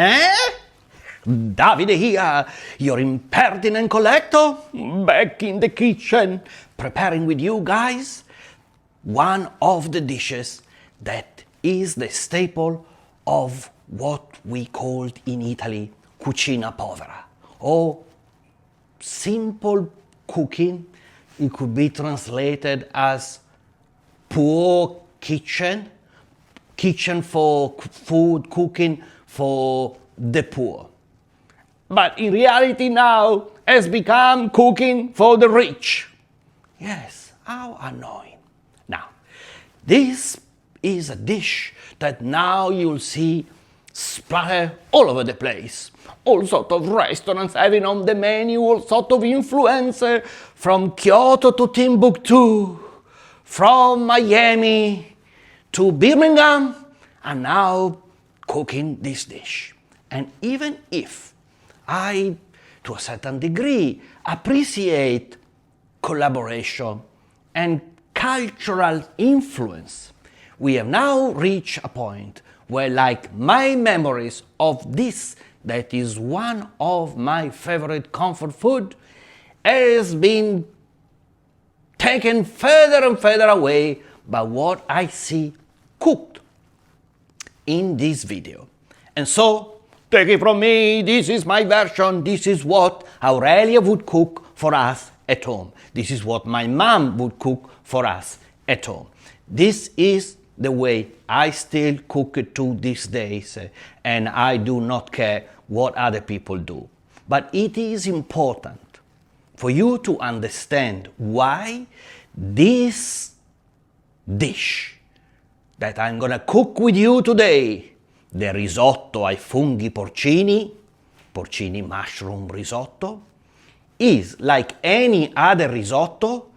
Eh? Davide here, your impertinent collector, back in the kitchen, preparing with you guys one of the dishes that is the staple of what we called in Italy cucina povera, or simple cooking. It could be translated as poor kitchen, kitchen for food cooking for the poor. But in reality now has become cooking for the rich. Yes, how annoying. Now, this is a dish that now you'll see splatter all over the place. All sort of restaurants having on the menu, all sort of influencer, from Kyoto to Timbuktu, from Miami to Birmingham, and now cooking this dish. And even if I, to a certain degree, appreciate collaboration and cultural influence, we have now reached a point where, like, my memories of this, that is one of my favorite comfort food, has been taken further and further away by what I see cooked in this video. And so, take it from me, this is my version, this is what Aurelia would cook for us at home. This is what my mom would cook for us at home. This is the way I still cook it to these days, and I do not care what other people do. But it is important for you to understand why this dish that I'm gonna cook with you today, the risotto ai funghi porcini, Porcini Mushroom Risotto, is, like any other risotto,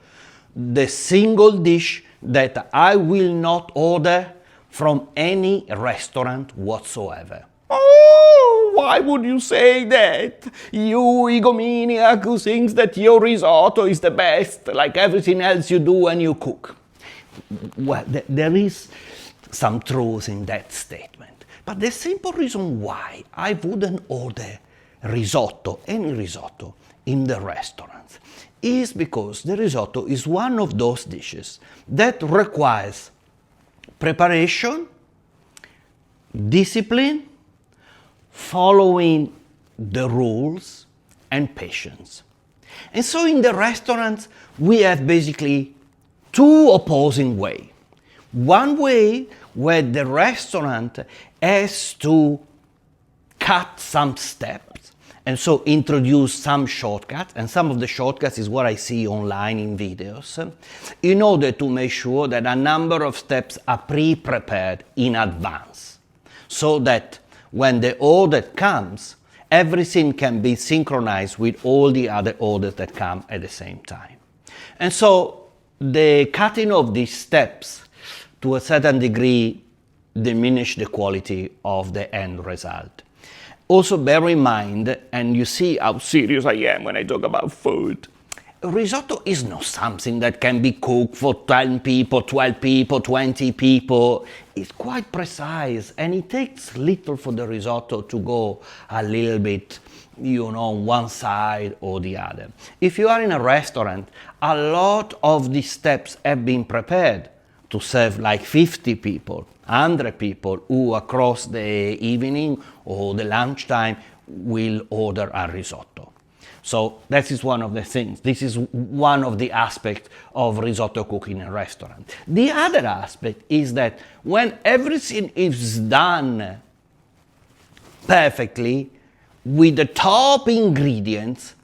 the single dish that I will not order from any restaurant whatsoever. Oh, why would you say that? You egomaniac who thinks that your risotto is the best, like everything else you do when you cook. Well, there is some truth in that statement. But the simple reason why I wouldn't order risotto, any risotto, in the restaurants, is because the risotto is one of those dishes that requires preparation, discipline, following the rules, and patience. And so in the restaurants, we have basically two opposing ways. One way where the restaurant has to cut some steps and so introduce some shortcuts, and some of the shortcuts is what I see online in videos, in order to make sure that a number of steps are pre-prepared in advance, so that when the order comes, everything can be synchronized with all the other orders that come at the same time. And so the cutting of these steps, to a certain degree, diminish the quality of the end result. Also bear in mind, and you see how serious I am when I talk about food, risotto is not something that can be cooked for 10 people, 12 people, 20 people. It's quite precise, and it takes little for the risotto to go a little bit, on one side or the other. If you are in a restaurant, a lot of these steps have been prepared to serve like 50 people, 100 people who across the evening or the lunchtime will order a risotto. So that is one of the things. This is one of the aspects of risotto cooking in a restaurant. The other aspect is that when everything is done perfectly with the top ingredients,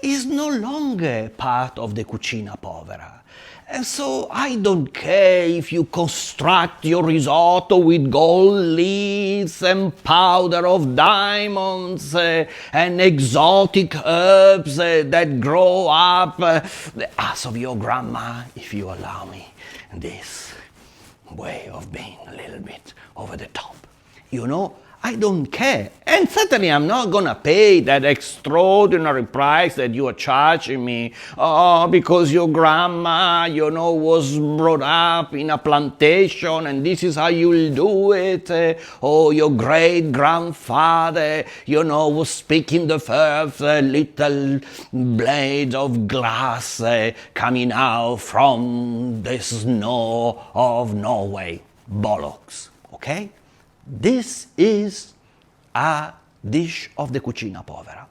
is no longer part of the cucina povera. And so I don't care if you construct your risotto with gold leaves and powder of diamonds and exotic herbs that grow up the ass of your grandma, if you allow me this way of being a little bit over the top. I don't care. And certainly I'm not going to pay that extraordinary price that you are charging me. Oh, because your grandma, was brought up in a plantation and this is how you'll do it. Or your great grandfather, was speaking the first little blade of glass coming out from the snow of Norway. Bollocks, okay? This is a dish of the cucina povera.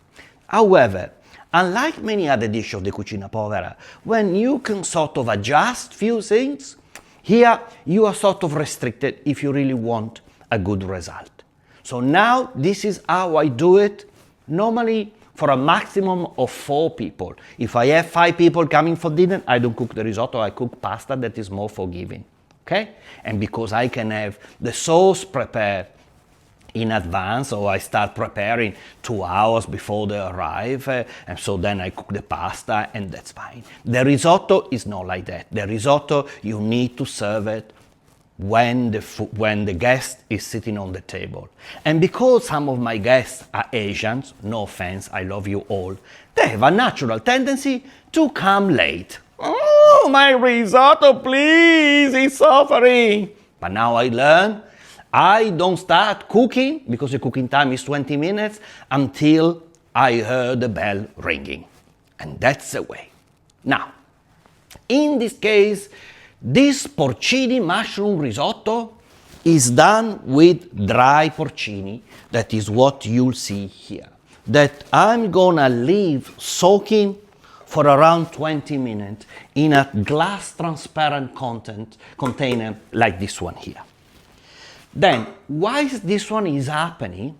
However, unlike many other dishes of the cucina povera, when you can sort of adjust few things, here you are sort of restricted if you really want a good result. So now this is how I do it, normally for a maximum of 4 people. If I have 5 people coming for dinner, I don't cook the risotto, I cook pasta that is more forgiving. Okay? And because I can have the sauce prepared in advance, or I start preparing 2 hours before they arrive, and so then I cook the pasta, and that's fine. The risotto is not like that. The risotto, you need to serve it when the guest is sitting on the table. And because some of my guests are Asians, no offense, I love you all, they have a natural tendency to come late. Oh, my risotto, please, it's suffering. But now I learn, I don't start cooking, because the cooking time is 20 minutes, until I heard the bell ringing. And that's the way. Now, in this case, this porcini mushroom risotto is done with dry porcini. That is what you'll see here. That I'm gonna leave soaking for around 20 minutes in a glass transparent container like this one here. Then, whilst this one is happening,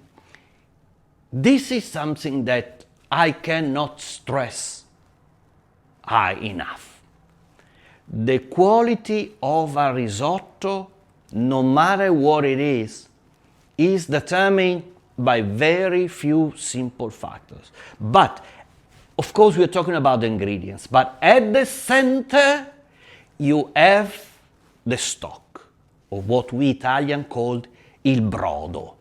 this is something that I cannot stress high enough. The quality of a risotto, no matter what it is determined by very few simple factors. But of course, we're talking about the ingredients, but at the center, you have the stock, or what we Italian called il brodo.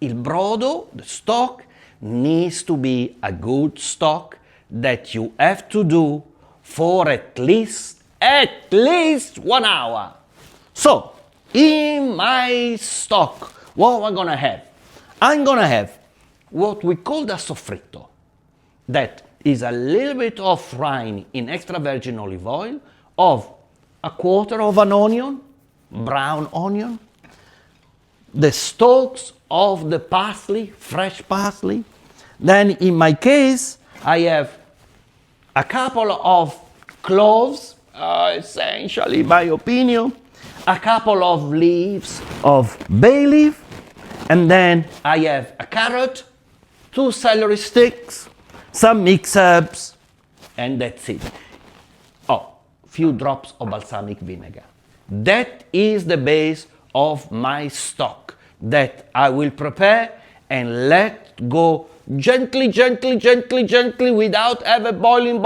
Il brodo, the stock, needs to be a good stock that you have to do for at least 1 hour. So, in my stock, what am I gonna have? I'm gonna have what we call the soffritto. That is a little bit of frying in extra virgin olive oil of 1/4 of an onion, brown onion, the stalks of the parsley, fresh parsley. Then in my case, I have a couple of cloves, essentially, my opinion, a couple of leaves of bay leaf, and then I have a carrot, 2 celery sticks, some mixed herbs, and that's it. Oh, few drops of balsamic vinegar. That is the base of my stock that I will prepare and let go gently, without ever boiling,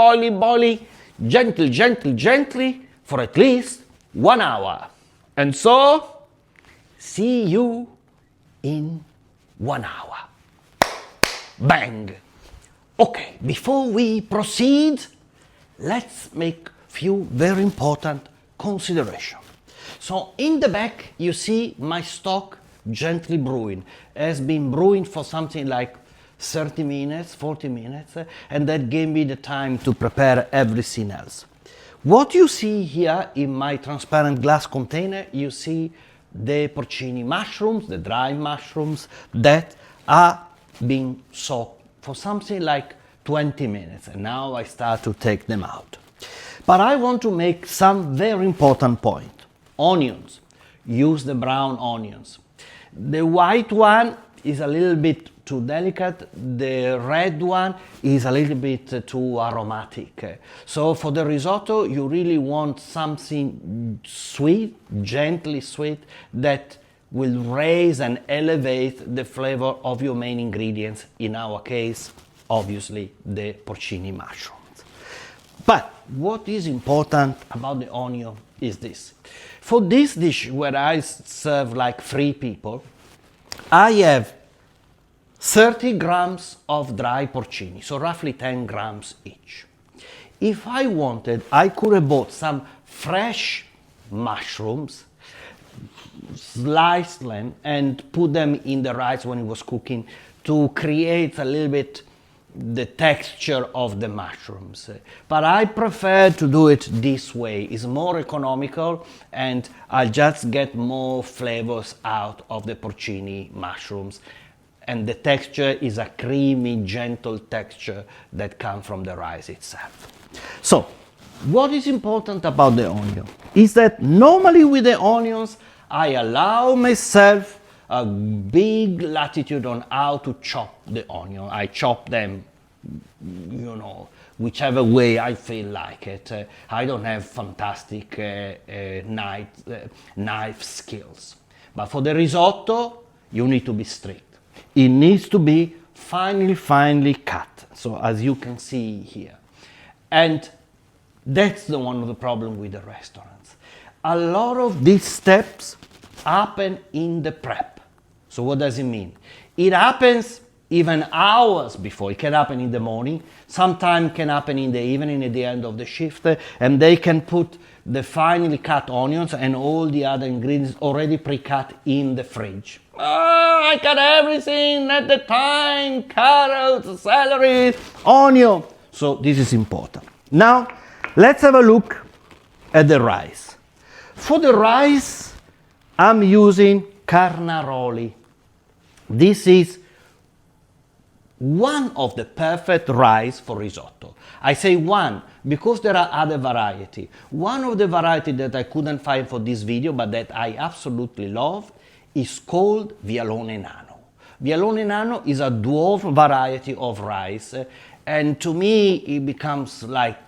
gently, for at least 1 hour. And so, see you in 1 hour. Bang! Okay, before we proceed, let's make few very important considerations. So in the back, you see my stock gently brewing. It has been brewing for something like 30 minutes, 40 minutes, and that gave me the time to prepare everything else. What you see here in my transparent glass container, you see the porcini mushrooms, the dry mushrooms that are being soaked for something like 20 minutes, and now I start to take them out. But I want to make some very important point. Onions, use the brown onions. The white one is a little bit too delicate, the red one is a little bit too aromatic. So for the risotto, you really want something sweet, gently sweet, that will raise and elevate the flavor of your main ingredients, in our case, obviously, the porcini mushrooms. But what is important about the onion is this. For this dish, where I serve like 3 people, I have 30 grams of dry porcini, so roughly 10 grams each. If I wanted, I could have bought some fresh mushrooms, sliced them and put them in the rice when it was cooking to create a little bit the texture of the mushrooms. But I prefer to do it this way. It's more economical and I'll just get more flavors out of the porcini mushrooms. And the texture is a creamy, gentle texture that comes from the rice itself. So, what is important about the onion is that normally with the onions, I allow myself a big latitude on how to chop the onion. I chop them, you know, whichever way I feel like it. I don't have fantastic knife skills. But for the risotto, you need to be strict. It needs to be finely cut. So as you can see here. And that's one of the problems with the restaurants. A lot of these steps happen in the prep. So what does it mean? It happens even hours before. It can happen in the morning. Sometimes can happen in the evening at the end of the shift. And they can put the finely cut onions and all the other ingredients already pre-cut in the fridge. I cut everything at the time. Carrots, celery, onion. So this is important. Now, let's have a look at the rice. For the rice, I'm using Carnaroli. This is one of the perfect rice for risotto. I say one because there are other varieties. One of the varieties that I couldn't find for this video but that I absolutely love is called Vialone Nano. Vialone Nano is a dwarf variety of rice and to me it becomes like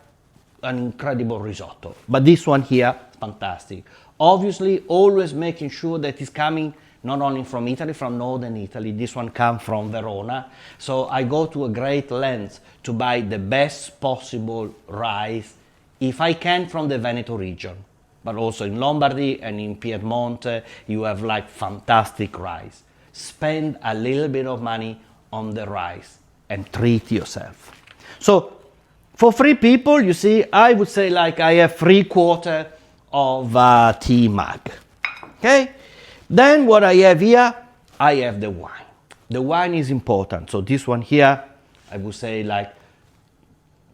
an incredible risotto. But this one here, fantastic. Obviously always making sure that it's coming not only from Italy, from northern Italy. This one comes from Verona. So I go to a great length to buy the best possible rice, if I can, from the Veneto region. But also in Lombardy and in Piedmont, you have like fantastic rice. Spend a little bit of money on the rice and treat yourself. So for 3 people, you see, I would say like I have 3/4 of a tea mug. Okay? Then what I have here, I have the wine. The wine is important. So this one here, I would say like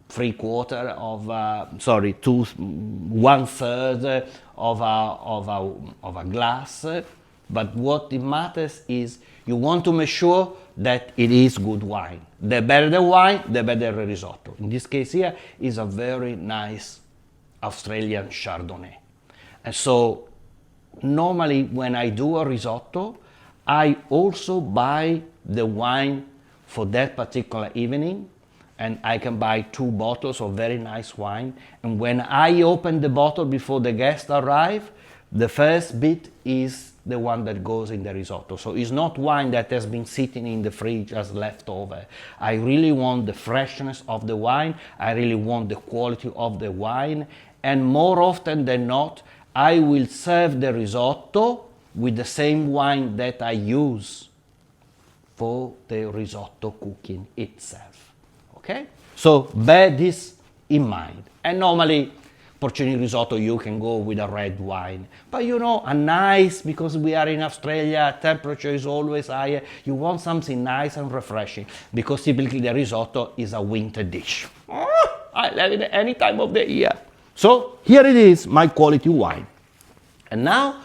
3/4 of, 1/3 of a glass. But what it matters is you want to make sure that it is good wine. The better the wine, the better the risotto. In this case here is a very nice Australian Chardonnay. And so normally when I do a risotto, I also buy the wine for that particular evening, and I can buy 2 bottles of very nice wine. And when I open the bottle before the guests arrive, the first bit is the one that goes in the risotto. So it's not wine that has been sitting in the fridge as leftover. I really want the freshness of the wine. I really want the quality of the wine. And more often than not, I will serve the risotto with the same wine that I use for the risotto cooking itself. Okay? So bear this in mind. And normally, porcini risotto, you can go with a red wine. But you know, a nice, because we are in Australia, temperature is always higher. You want something nice and refreshing, because typically the risotto is a winter dish. I love it any time of the year. So here it is, my quality wine. And now,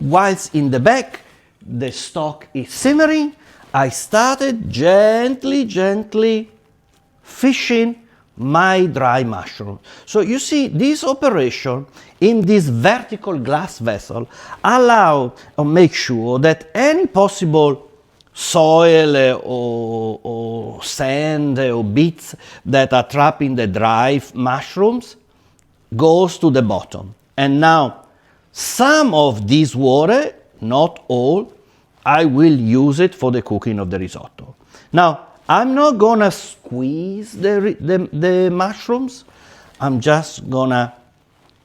whilst in the back, the stock is simmering, I started gently fishing my dry mushroom. So you see, this operation in this vertical glass vessel allow or make sure that any possible soil or sand or bits that are trapped in the dry mushrooms goes to the bottom. And now some of this water, not all, I will use it for the cooking of the risotto. Now I'm not gonna squeeze the mushrooms. I'm just gonna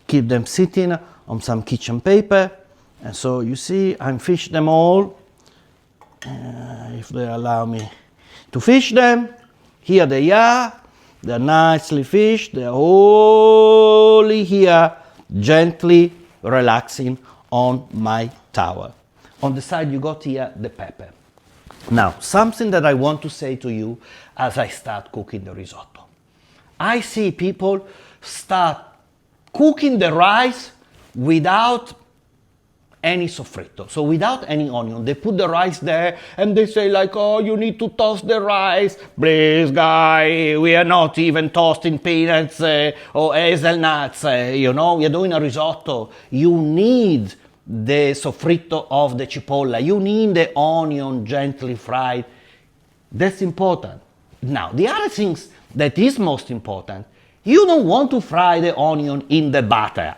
keep them sitting on some kitchen paper. And so you see, I'm fish them all if they allow me to fish them. Here they are. They're nicely fished. They're only here, gently relaxing on my tower. On the side you got here the pepper. Now, something that I want to say to you as I start cooking the risotto. I see people start cooking the rice without any soffritto, so without any onion. They put the rice there and they say like, oh, you need to toast the rice. Please, guy, we are not even toasting peanuts or hazelnuts. You know, we are doing a risotto. You need the soffritto of the cipolla. You need the onion gently fried. That's important. Now, the other things that is most important, you don't want to fry the onion in the butter.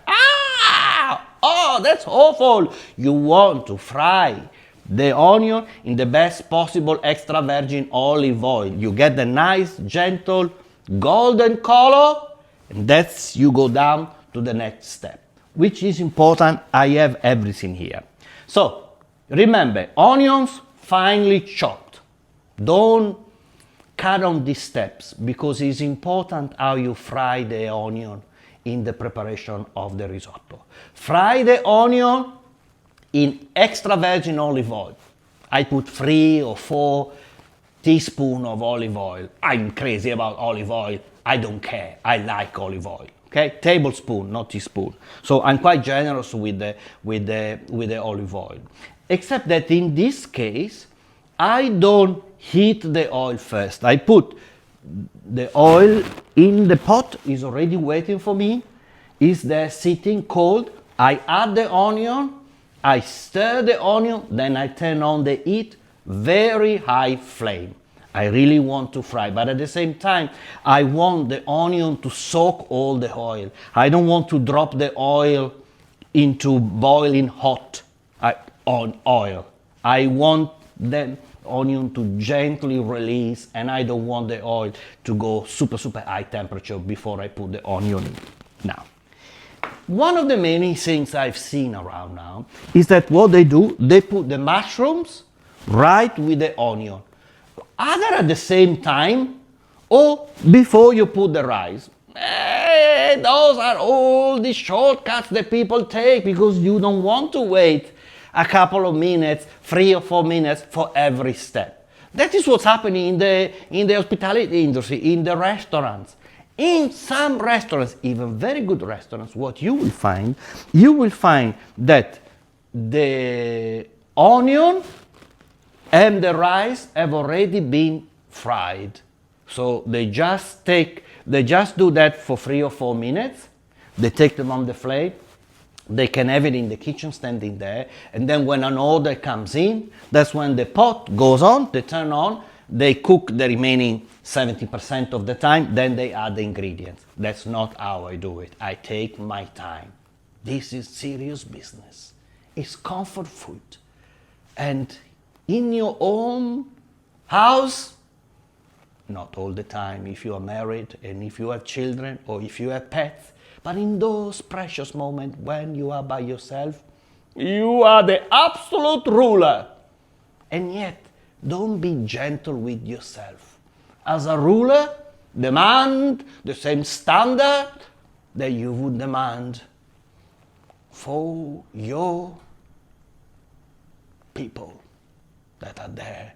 Oh, that's awful. You want to fry the onion in the best possible extra virgin olive oil. You get the nice, gentle, golden color, and that's you go down to the next step, which is important. I have everything here. So, remember, onions finely chopped. Don't cut on these steps because it's important how you fry the onion in the preparation of the risotto. Fry the onion in extra virgin olive oil. I put 3 or 4 teaspoons of olive oil. I'm crazy about olive oil. I don't care. I like olive oil. Okay, tablespoon, not teaspoon. So I'm quite generous with the olive oil. Except that in this case, I don't heat the oil first. I put the oil in the pot, is already waiting for me, is there sitting cold. I add the onion, I stir the onion, then I turn on the heat, very high flame. I really want to fry, but at the same time, I want the onion to soak all the oil. I don't want to drop the oil into boiling hot on oil. I want the onion to gently release, and I don't want the oil to go super high temperature before I put the onion in. Now, one of the many things I've seen around now is that what they do, they put the mushrooms right with the onion, either at the same time or before you put the rice. Those are all the shortcuts that people take because you don't want to wait a couple of minutes, 3 or 4 minutes for every step. That is what's happening in the hospitality industry, in the restaurants. In some restaurants, even very good restaurants, what you will find that the onion and the rice have already been fried. So they just do that for 3 or 4 minutes. They take them on the flame. They can have it in the kitchen standing there. And then when an order comes in, that's when the pot goes on, they turn on, they cook the remaining 70% of the time, then they add the ingredients. That's not how I do it. I take my time. This is serious business. It's comfort food. And in your own house, not all the time if you are married and if you have children or if you have pets, but in those precious moments when you are by yourself, you are the absolute ruler. And yet, don't be gentle with yourself. As a ruler, demand the same standard that you would demand for your people that are there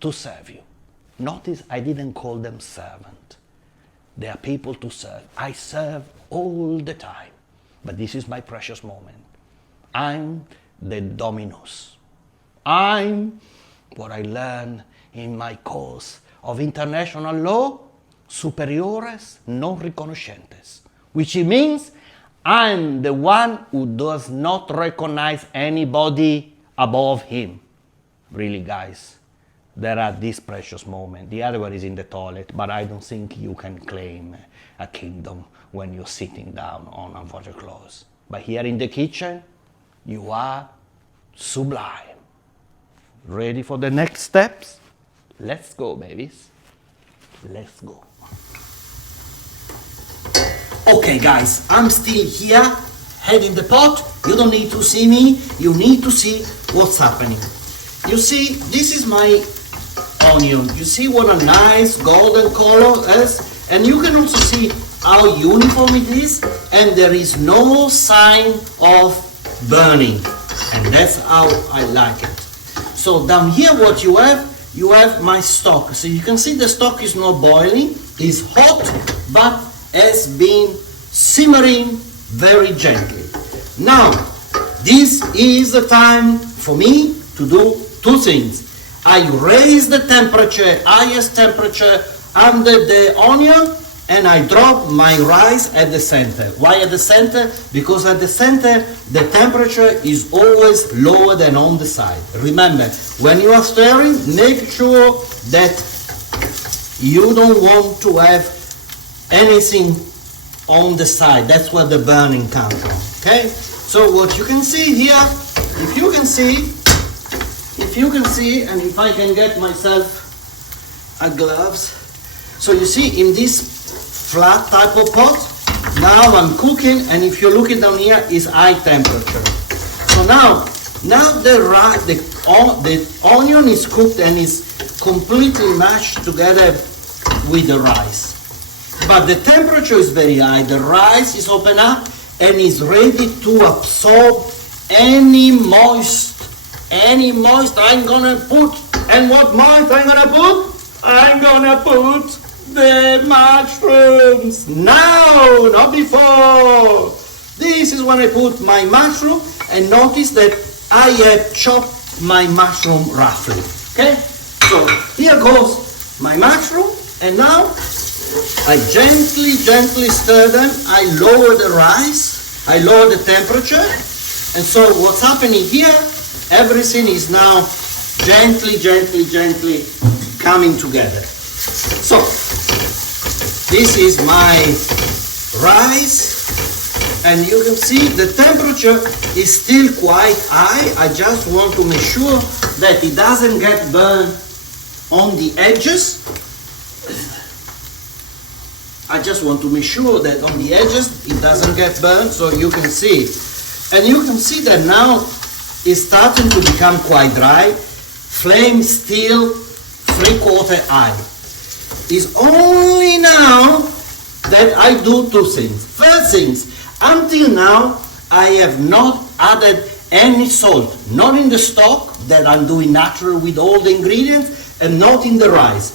to serve you. Notice I didn't call them servant. They are people to serve. I serve all the time, but this is my precious moment. I'm the dominus. I'm what I learned in my course of international law, superiores non riconoscentes, which means I'm the one who does not recognize anybody above him. Really, guys, there are these precious moments. The other one is in the toilet, but I don't think you can claim a kingdom when you're sitting down on a water clothes. But here in the kitchen, you are sublime. Ready for the next steps? Let's go, babies. Let's go. Okay, guys, I'm still here, head in the pot. You don't need to see me. You need to see what's happening. you see, this is my onion. You see what a nice golden color is? And you can also see how uniform it is, and there is no sign of burning. And that's how I like it. So down here what you have my stock. So you can see the stock is not boiling, it's hot, but has been simmering very gently. Now, this is the time for me to do two things. I raise the temperature, highest temperature under the onion, and I drop my rice at the center. Why at the center? Because at the center, the temperature is always lower than on the side. Remember, when you are stirring, make sure that you don't want to have anything on the side. That's where the burning comes from, okay? So what you can see here, if you can see, and if I can get myself a gloves, so you see in this flat type of pot, now I'm cooking, and if you look it down here, is high temperature. So now the onion is cooked and is completely mashed together with the rice. But the temperature is very high, the rice is open up and is ready to absorb any moist I'm gonna put. And what moist I'm gonna put? I'm gonna put the mushrooms. Now, not before. This is when I put my mushroom, and notice that I have chopped my mushroom roughly. Okay? So here goes my mushroom, and now I gently stir them. I lower the rice, I lower the temperature, and so what's happening here, everything is now gently coming together. So this is my rice, and you can see the temperature is still quite high. I just want to make sure that it doesn't get burned on the edges. I just want to make sure that on the edges it doesn't get burned, so you can see. And you can see that now it's starting to become quite dry. Flame still 3/4 high. It's only now that I do two things. First things, until now I have not added any salt, not in the stock that I'm doing natural with all the ingredients, and not in the rice.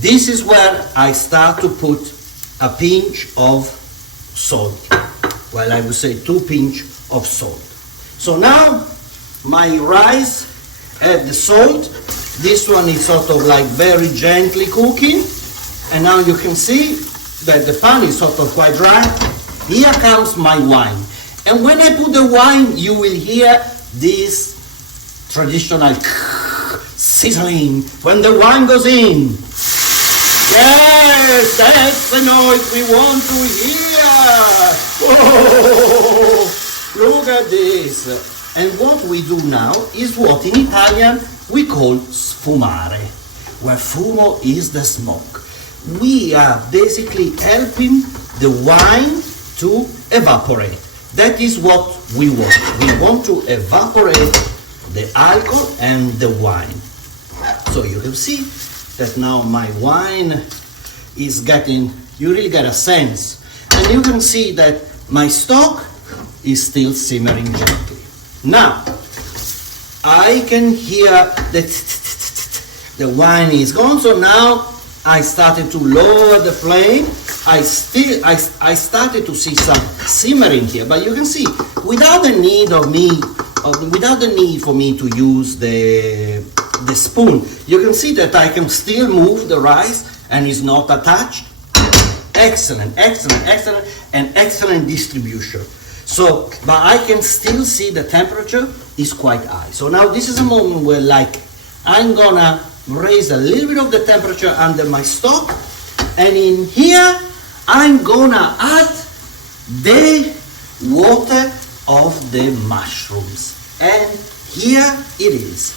This is where I start to put a pinch of salt. Well, I would say 2 pinches of salt. So now my rice had the salt. This one is sort of like very gently cooking. And now you can see that the pan is sort of quite dry. Here comes my wine. And when I put the wine, you will hear this traditional sizzling when the wine goes in. Yes, that's the noise we want to hear. Whoa, look at this. And what we do now is what in Italian we call sfumare, where fumo is the smoke. We are basically helping the wine to evaporate. That is what we want. We want to evaporate the alcohol and the wine. So you can see that now my wine is getting, you really get a sense. And you can see that my stock is still simmering gently. Now, I can hear that the wine is gone, so now I started to lower the flame. I started to see some simmering here, but you can see without the need for me to use the spoon, you can see that I can still move the rice and it's not attached. Excellent, and excellent distribution. So, but I can still see the temperature is quite high. So now this is a moment where I'm gonna raise a little bit of the temperature under my stock, and in here I'm gonna add the water of the mushrooms, and here it is.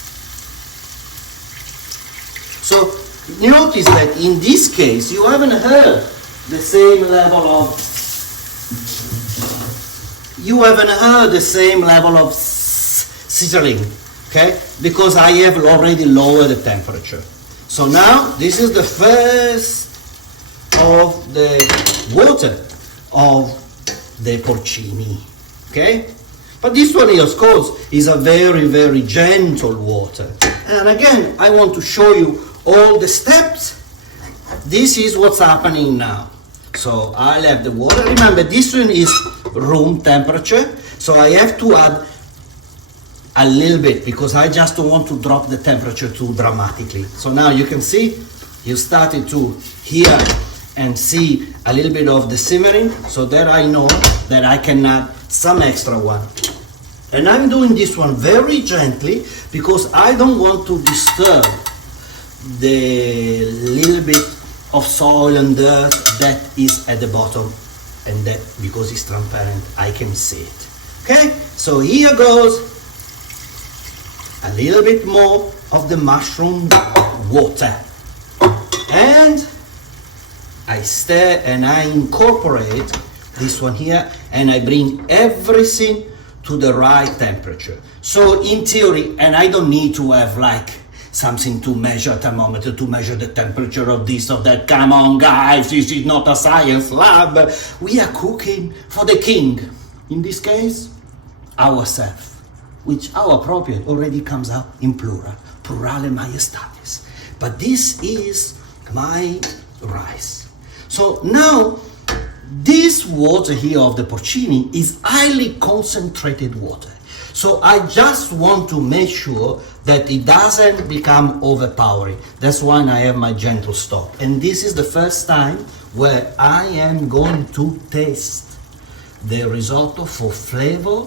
So notice that in this case you haven't heard the same level of sizzling. okay? Because I have already lowered the temperature. So now this is the first of the water of the porcini, okay? But this one, of course, is a very, very gentle water. And again, I want to show you all the steps. This is what's happening now. So I'll have the water. Remember, this one is room temperature, so I have to add a little bit because I just don't want to drop the temperature too dramatically. So now you can see, you started to hear and see a little bit of the simmering, so that I know that I can add some extra one. And I'm doing this one very gently because I don't want to disturb the little bit of soil and dirt that is at the bottom, and that because it's transparent I can see it. Okay, so here goes a little bit more of the mushroom water, and I stir and I incorporate this one here, and I bring everything to the right temperature. So in theory, and I don't need to have like something to measure, thermometer to measure the temperature of this or that. Come on guys, this is not a science lab. We are cooking for the king. In this case, ourselves, which our appropriate already comes out in plural, plurale majestatis. But this is my rice. So now, this water here of the porcini is highly concentrated water. So I just want to make sure that it doesn't become overpowering. That's why I have my gentle stop. And this is the first time where I am going to taste the risotto for flavor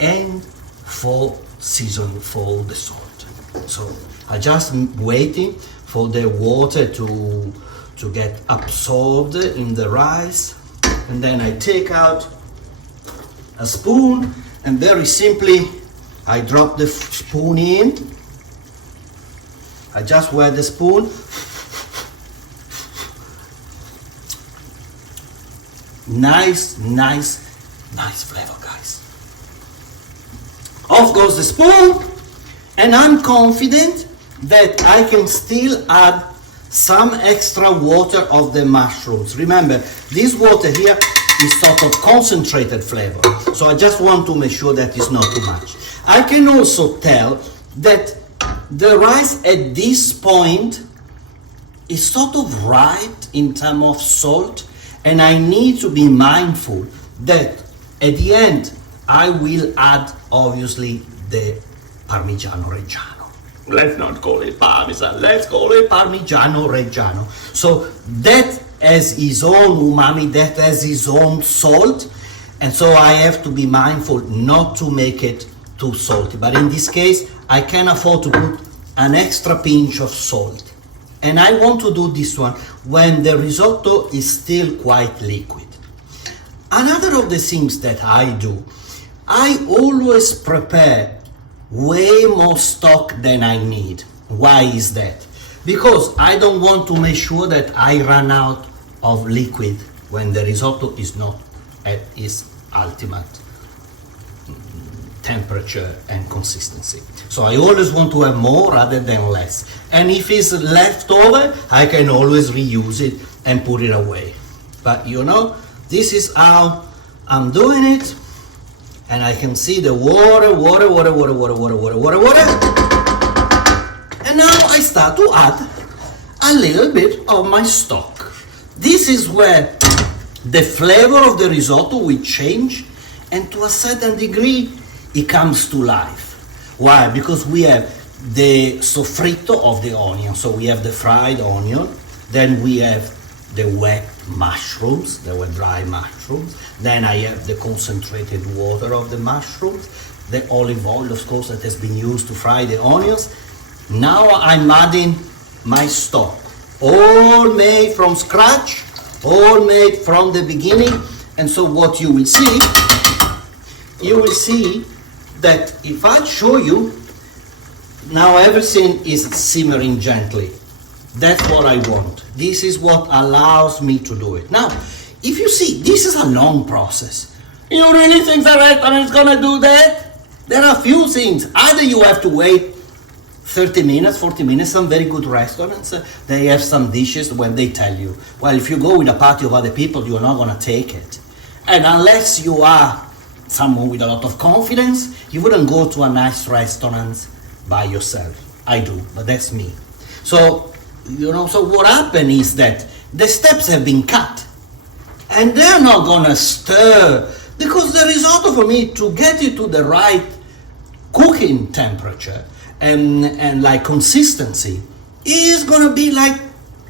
and for season, for the salt. So I just waiting for the water to get absorbed in the rice. And then I take out a spoon and very simply I drop the spoon in. I just wet the spoon. Nice flavor, guys. Off goes the spoon, and I'm confident that I can still add some extra water of the mushrooms. Remember, this water here is sort of concentrated flavor, so I just want to make sure that it's not too much. I can also tell that the rice at this point is sort of right in terms of salt, and I need to be mindful that at the end I will add obviously the Parmigiano Reggiano. Let's not call it Parmesan, let's call it Parmigiano Reggiano. So that has its own umami, that has its own salt, and so I have to be mindful not to make it too salty. But in this case, I can afford to put an extra pinch of salt. And I want to do this one when the risotto is still quite liquid. Another of the things that I do, I always prepare way more stock than I need. Why is that? Because I don't want to make sure that I run out of liquid when the risotto is not at its ultimate temperature and consistency. So I always want to have more rather than less. And if it's left over, I can always reuse it and put it away. But you know, this is how I'm doing it. And I can see the water. And now I start to add a little bit of my stock. This is where the flavor of the risotto will change, and to a certain degree, it comes to life. Why? Because we have the soffritto of the onion. So we have the fried onion, then we have the wet mushrooms, the wet dry mushrooms, then I have the concentrated water of the mushrooms, the olive oil, of course, that has been used to fry the onions. Now I'm adding my stock, all made from scratch, all made from the beginning. And so what you will see that if I show you, now everything is simmering gently. That's what I want. This is what allows me to do it. Now, if you see, this is a long process. You really think the restaurant is gonna do that? There are few things. Either you have to wait 30 minutes, 40 minutes. Some very good restaurants, they have some dishes when they tell you, well, if you go with a party of other people, you're not going to take it. And unless you are someone with a lot of confidence, you wouldn't go to a nice restaurant by yourself. I do, but that's me. So, so what happened is that the steps have been cut. And they're not going to stir, because the risotto, for me, to get it to the right cooking temperature and like consistency, is going to be like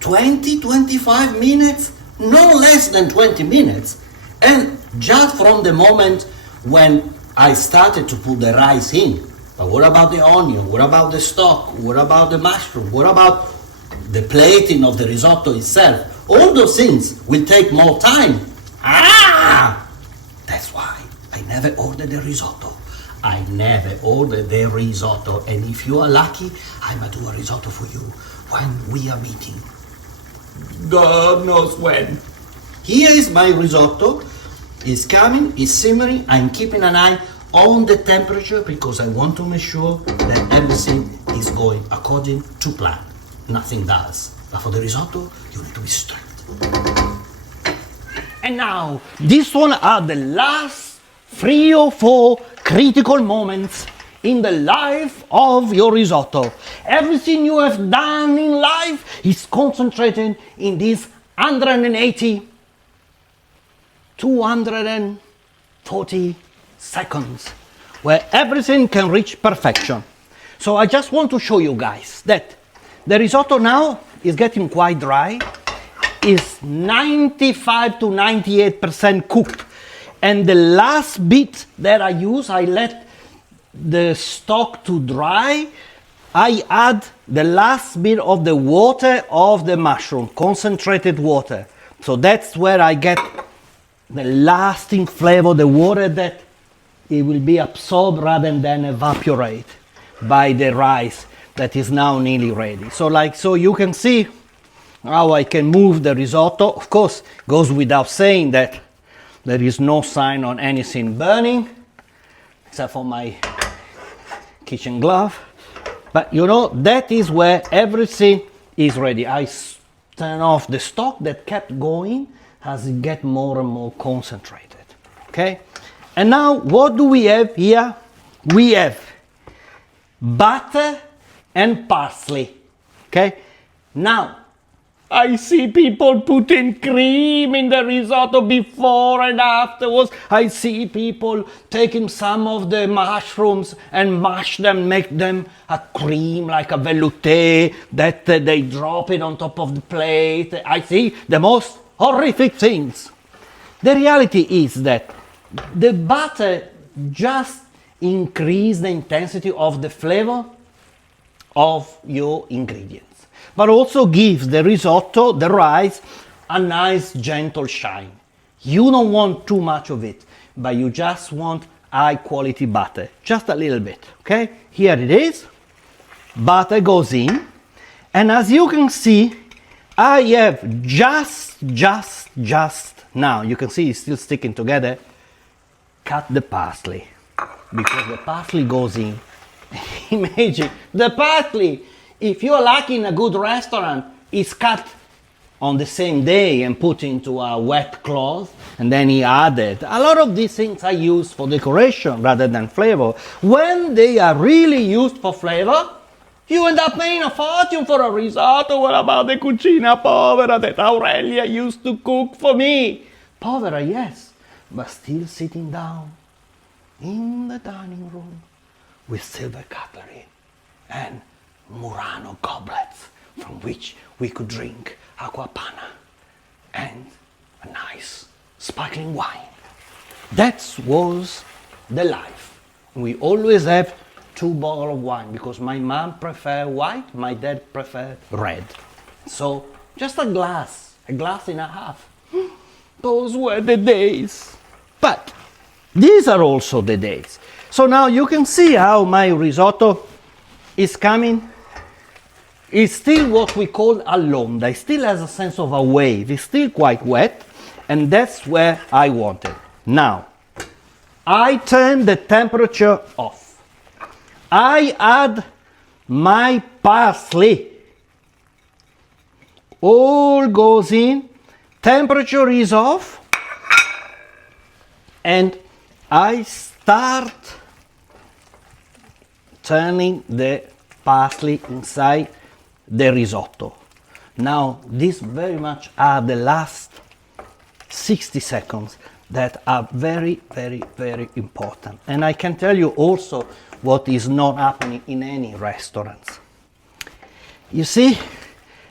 20-25 minutes, no less than 20 minutes. And just from the moment when I started to put the rice in, but what about the onion? What about the stock? What about the mushroom? What about the plating of the risotto itself? All those things will take more time. That's why I never ordered the risotto. I never ordered the risotto. And if you are lucky, I might do a risotto for you when we are meeting. God knows when. Here is my risotto. It's coming, it's simmering. I'm keeping an eye on the temperature because I want to make sure that everything is going according to plan. Nothing does. But for the risotto, you need to be strict. And now, these one are the last 3 or 4 critical moments in the life of your risotto. Everything you have done in life is concentrated in these 180, 240 seconds, where everything can reach perfection. So I just want to show you guys that the risotto now is getting quite dry. Is 95 to 98% cooked. And the last bit that I use, I let the stock to dry. I add the last bit of the water of the mushroom, concentrated water. So that's where I get the lasting flavor, the water that it will be absorbed rather than evaporate by the rice that is now nearly ready. So you can see how I can move the risotto. Of course, goes without saying that there is no sign on anything burning, except for my kitchen glove. But that is where everything is ready. I turn off the stock that kept going as it gets more and more concentrated. Okay? And now, what do we have here? We have butter and parsley. Okay? Now, I see people putting cream in the risotto before and afterwards. I see people taking some of the mushrooms and mash them, make them a cream like a velouté that they drop it on top of the plate. I see the most horrific things. The reality is that the butter just increases the intensity of the flavor of your ingredients, but also gives the risotto, the rice, a nice gentle shine. You don't want too much of it, but you just want high quality butter, just a little bit, okay? Here it is, butter goes in, and as you can see, I have just now, you can see it's still sticking together, cut the parsley, because the parsley goes in. Imagine, the parsley, if you're lucky in a good restaurant, it's cut on the same day and put into a wet cloth and then he added. A lot of these things are used for decoration rather than flavor. When they are really used for flavor, you end up paying a fortune for a risotto. What about the cucina povera that Aurelia used to cook for me? Povera, yes, but still sitting down in the dining room with silver cutlery and Murano goblets from which we could drink acqua panna and a nice sparkling wine. That was the life. We always have 2 bottles of wine because my mom preferred white, my dad preferred red. So just a glass and a half. Those were the days. But these are also the days. So now you can see how my risotto is coming. It's still what we call a londa. It still has a sense of a wave. It's still quite wet, and that's where I want it. Now, I turn the temperature off. I add my parsley. All goes in, temperature is off, and I start turning the parsley inside the risotto. Now, this very much are the last 60 seconds that are very, very, very important. And I can tell you also what is not happening in any restaurants. You see,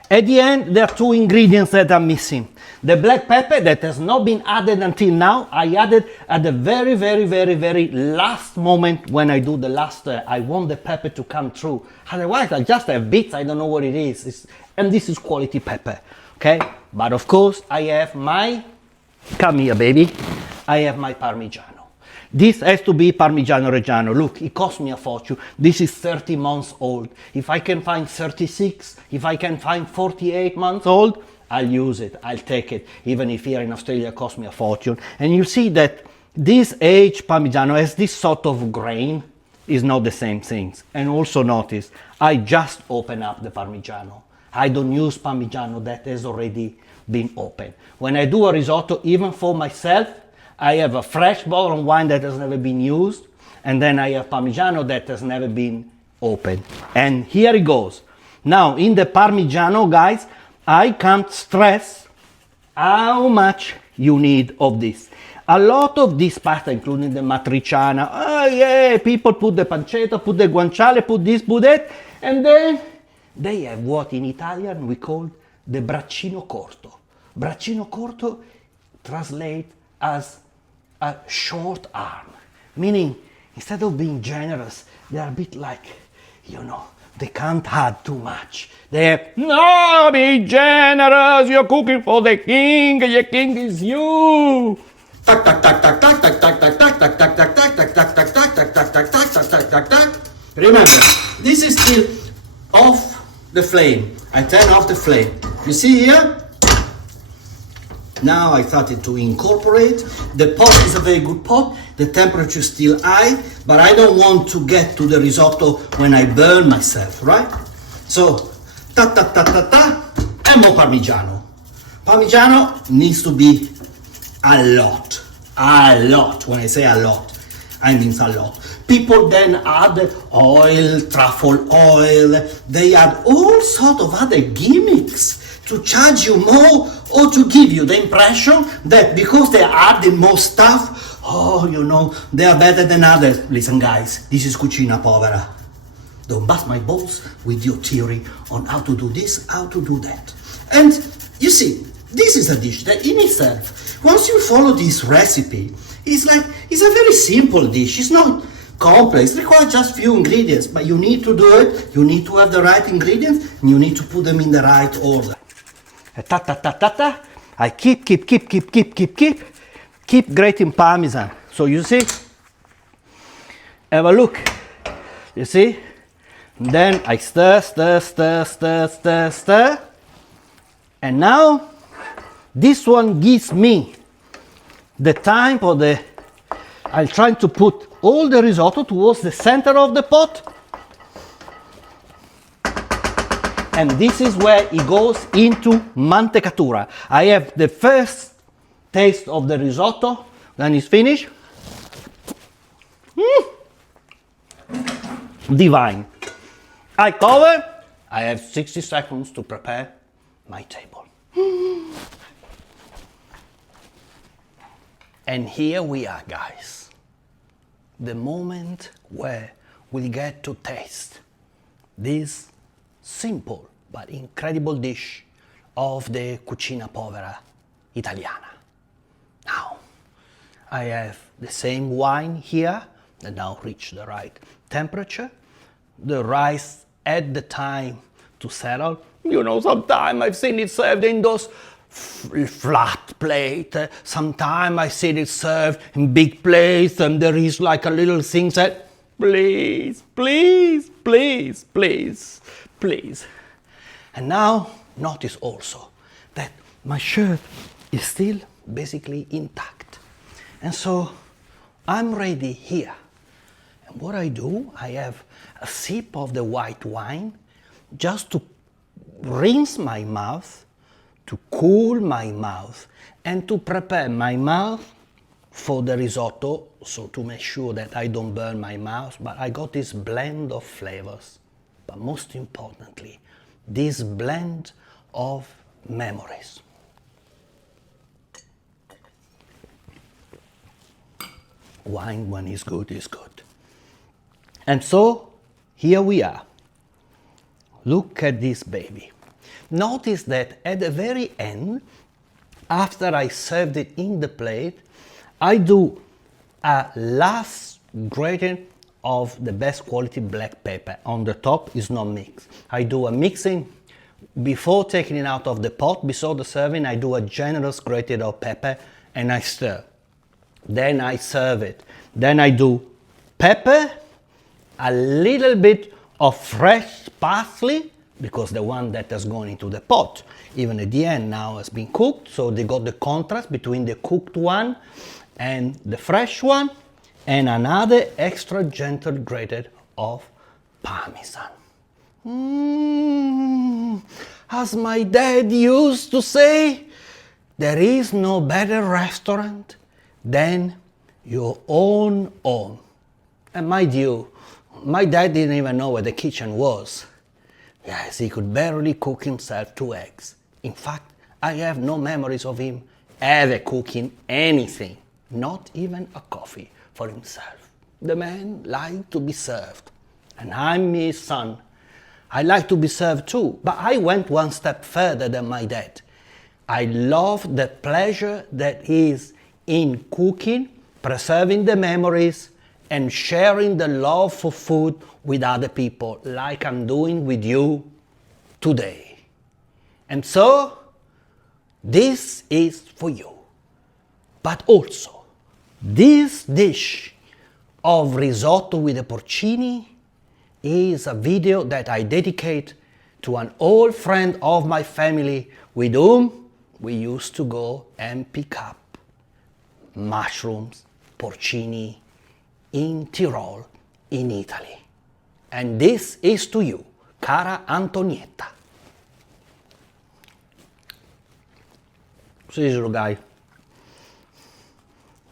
at the end, there are two ingredients that are missing. The black pepper that has not been added until now, I added at the very, very, very, very last moment when I do the last, I want the pepper to come through. Otherwise, I just have bits, I don't know what it is. And this is quality pepper, okay? But of course, I have my, come here, baby. I have my Parmigiano. This has to be Parmigiano Reggiano. Look, it cost me a fortune. This is 30 months old. If I can find 36, if I can find 48 months old, I'll use it, I'll take it, even if here in Australia it cost me a fortune. And you see that this aged Parmigiano has this sort of grain, is not the same things. And also notice, I just open up the Parmigiano. I don't use Parmigiano that has already been opened. When I do a risotto, even for myself, I have a fresh bottle of wine that has never been used, and then I have Parmigiano that has never been opened. And here it goes. Now, in the Parmigiano, guys, I can't stress how much you need of this. A lot of this pasta, including the matriciana, oh yeah, people put the pancetta, put the guanciale, put this, put that, and then they have what in Italian we call the braccino corto. Braccino corto translates as a short arm, meaning instead of being generous, they are a bit like, you know, they can't add too much. They have, no, be generous, you're cooking for the king is you. Remember, this is still off the flame. I turn off the flame. You see here? Now I started to incorporate. The pot is a very good pot. The temperature is still high, but I don't want to get to the risotto when I burn myself, right? So, and more Parmigiano. Parmigiano needs to be a lot. A lot. When I say a lot, I mean a lot. People then add oil, truffle oil. They add all sort of other gimmicks to charge you more or to give you the impression that because they are adding more stuff, oh, you know, they are better than others. Listen, guys, this is cucina povera. Don't bust my balls with your theory on how to do this, how to do that. And you see, this is a dish that in itself, once you follow this recipe, it's a very simple dish. It's not complex. It requires just few ingredients, but you need to do it. You need to have the right ingredients, and you need to put them in the right order. I keep grating Parmesan. So you see, have a look. You see? Then I stir. And now, this one gives me the time for the, I'll try to put all the risotto towards the center of the pot. And this is where it goes into Mantecatura. I have the first taste of the risotto, then it's finished. Divine. I cover, I have 60 seconds to prepare my table. And here we are, guys. The moment where we get to taste this simple but incredible dish of the cucina povera italiana. Now, I have the same wine here that now reached the right temperature. The rice at the time to settle. You know, sometimes I've seen it served in those flat plate. Sometimes I see it served in big plates and there is like a little thing that, please. And now, notice also that my shirt is still basically intact. And so, I'm ready here And what I do, I have a sip of the white wine just to rinse my mouth, to cool my mouth, and to prepare my mouth for the risotto, so to make sure that I don't burn my mouth. But I got this blend of flavors, but most importantly, this blend of memories. Wine, when it's good, is good. And so, here we are. Look at this baby. Notice that at the very end, after I served it in the plate, I do a last grating of the best quality black pepper. On the top is not mixed. I do a mixing before taking it out of the pot. Before the serving, I do a generous grating of pepper and I stir. Then I serve it. Then I do pepper, a little bit of fresh parsley, because the one that has gone into the pot, even at the end now, has been cooked, so they got the contrast between the cooked one and the fresh one, and another extra gentle grated of parmesan. As my dad used to say, there is no better restaurant than your own home. And mind you, my dad didn't even know where the kitchen was. Yes, he could barely cook himself 2 eggs. In fact, I have no memories of him ever cooking anything, not even a coffee for himself. The man liked to be served, and I'm his son. I like to be served too, but I went one step further than my dad. I love the pleasure that is in cooking, preserving the memories, and sharing the love for food with other people, like I'm doing with you today. And so, this is for you. But also, this dish of risotto with the porcini is a video that I dedicate to an old friend of my family with whom we used to go and pick up mushrooms, porcini, in Tyrol, in Italy. And this is to you, cara Antonietta. Seriously, guys,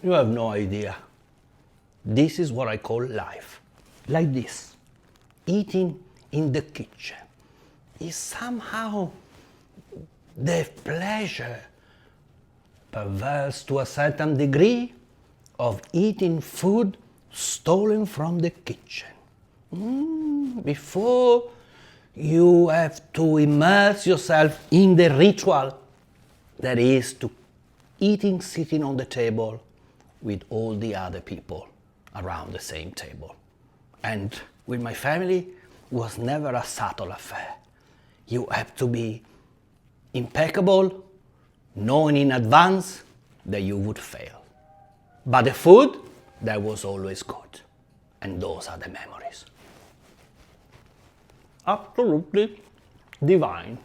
you have no idea. This is what I call life. Like this, eating in the kitchen is somehow the pleasure, perverse to a certain degree, of eating food stolen from the kitchen. Before you have to immerse yourself in the ritual that is to eating sitting on the table with all the other people around the same table. And with my family, it was never a subtle affair. You have to be impeccable, knowing in advance that you would fail. But the food, that was always good. And those are the memories. Absolutely divine.